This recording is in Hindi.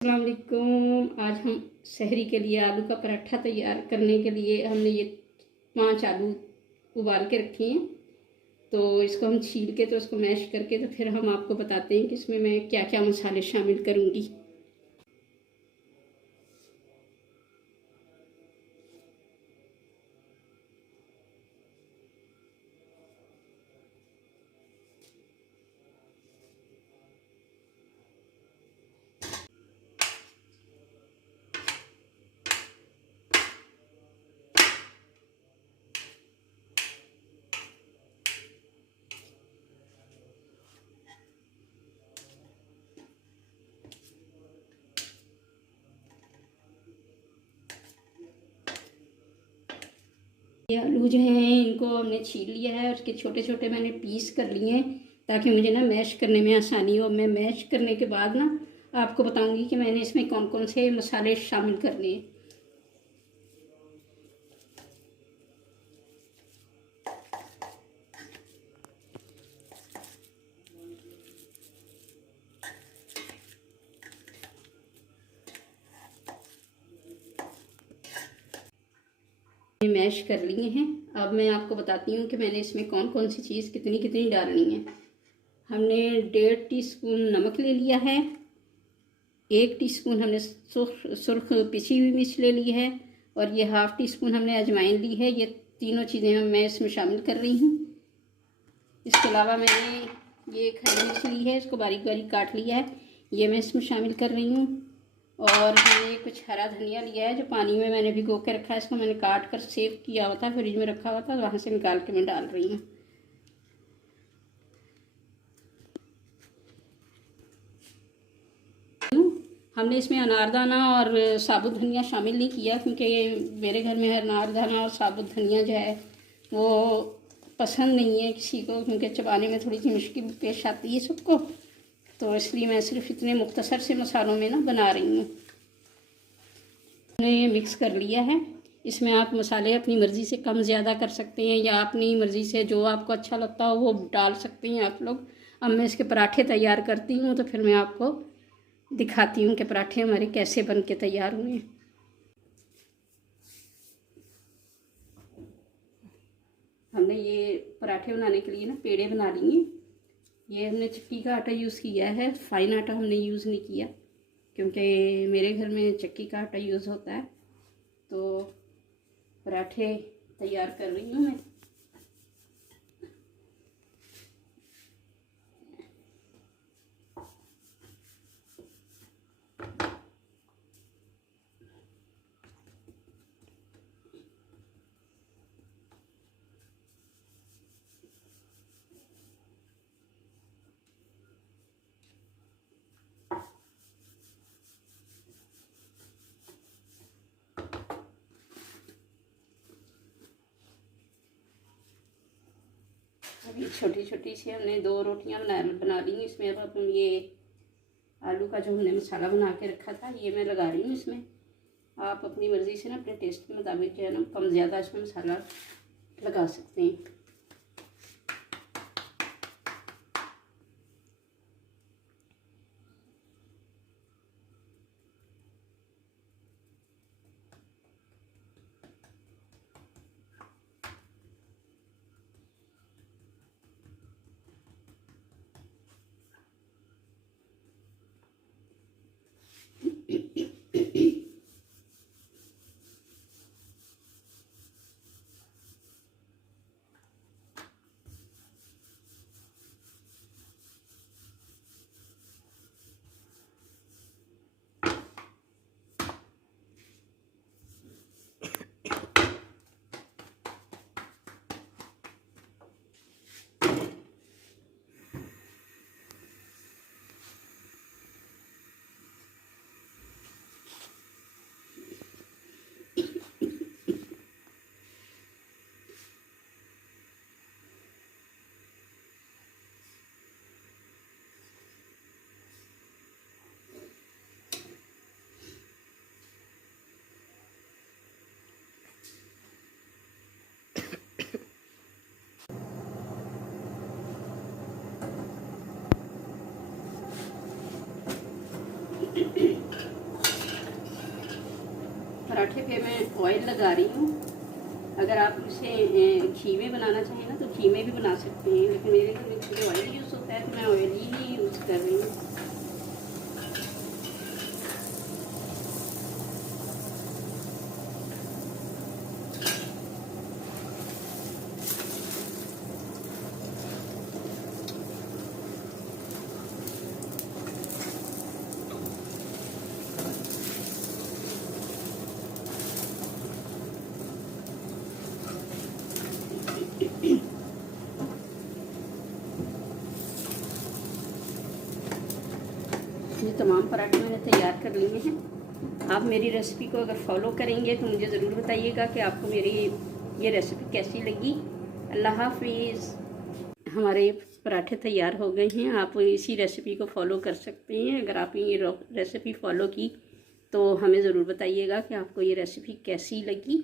अस्सलाम वालेकुम। आज हम सहरी के लिए आलू का पराठा तैयार करने के लिए हमने ये 5 आलू उबाल के रखे हैं। तो इसको हम छील के तो उसको मैश करके तो फिर हम आपको बताते हैं कि इसमें मैं क्या क्या मसाले शामिल करूँगी। ये आलू जो हैं इनको हमने छील लिया है और इसके छोटे छोटे मैंने पीस कर लिए हैं ताकि मुझे ना मैश करने में आसानी हो। मैं मैश करने के बाद ना आपको बताऊंगी कि मैंने इसमें कौन कौन से मसाले शामिल करने हैं। मैश कर लिए हैं। अब मैं आपको बताती हूँ कि मैंने इसमें कौन कौन सी चीज़ कितनी कितनी डालनी है। हमने 1.5 टीस्पून नमक ले लिया है, 1 टीस्पून हमने सुर्ख पिसी हुई मिर्च ले ली है और ये 1/2 टीस्पून हमने अजवाइन ली है। ये तीनों चीज़ें मैं इसमें शामिल कर रही हूँ। इसके अलावा मैंने ये हरी मिर्च ली है, इसको बारीक बारीक काट लिया है, ये मैं इसमें शामिल कर रही हूँ। और मैंने कुछ हरा धनिया लिया है जो पानी में मैंने भिगो के रखा है। इसको मैंने काट कर सेव किया हुआ था, फ्रिज में रखा हुआ था, वहाँ से निकाल के मैं डाल रही हूँ। हमने इसमें अनारदाना और साबुत धनिया शामिल नहीं किया क्योंकि मेरे घर में अनारदाना और साबुत धनिया जो है वो पसंद नहीं है किसी को, क्योंकि चबाने में थोड़ी सी मुश्किल पेश आती है सबको। तो इसलिए मैं सिर्फ इतने मुख्तसर से मसालों में ना बना रही हूँ। मैंने ये मिक्स कर लिया है। इसमें आप मसाले अपनी मर्ज़ी से कम ज़्यादा कर सकते हैं या अपनी मर्ज़ी से जो आपको अच्छा लगता हो वो डाल सकते हैं आप लोग। अब मैं इसके पराठे तैयार करती हूँ तो फिर मैं आपको दिखाती हूँ कि पराठे हमारे कैसे बन के तैयार हुए हैं। हमने ये पराठे बनाने के लिए ना पेड़े बना लिए। ये हमने चक्की का आटा यूज़ किया है, फाइन आटा हमने यूज़ नहीं किया क्योंकि मेरे घर में चक्की का आटा यूज़ होता है। तो पराठे तैयार कर रही हूँ मैं। अभी छोटी छोटी सी हमने 2 रोटियां बना ली। इसमें अब हम ये आलू का जो हमने मसाला बना के रखा था ये मैं लगा रही हूँ इसमें। आप अपनी मर्ज़ी से ना अपने टेस्ट के मुताबिक जो है ना कम ज़्यादा इसमें मसाला लगा सकते हैं। पराठे पे मैं ऑयल लगा रही हूँ। अगर आप इसे घी में बनाना चाहें ना तो घी में भी बना सकते हैं, लेकिन मेरे लिए ऑयल यूज़ होता है तो मैं ऑयल ही यूज़ कर रही हूँ। ये तमाम पराठे मैंने तैयार कर लिए हैं। आप मेरी रेसिपी को अगर फॉलो करेंगे तो मुझे ज़रूर बताइएगा कि आपको मेरी ये रेसिपी कैसी लगी। अल्लाह हाफिज़। हमारे पराठे तैयार हो गए हैं। आप इसी रेसिपी को फॉलो कर सकते हैं। अगर आपने ये रेसिपी फॉलो की तो हमें ज़रूर बताइएगा कि आपको ये रेसिपी कैसी लगी।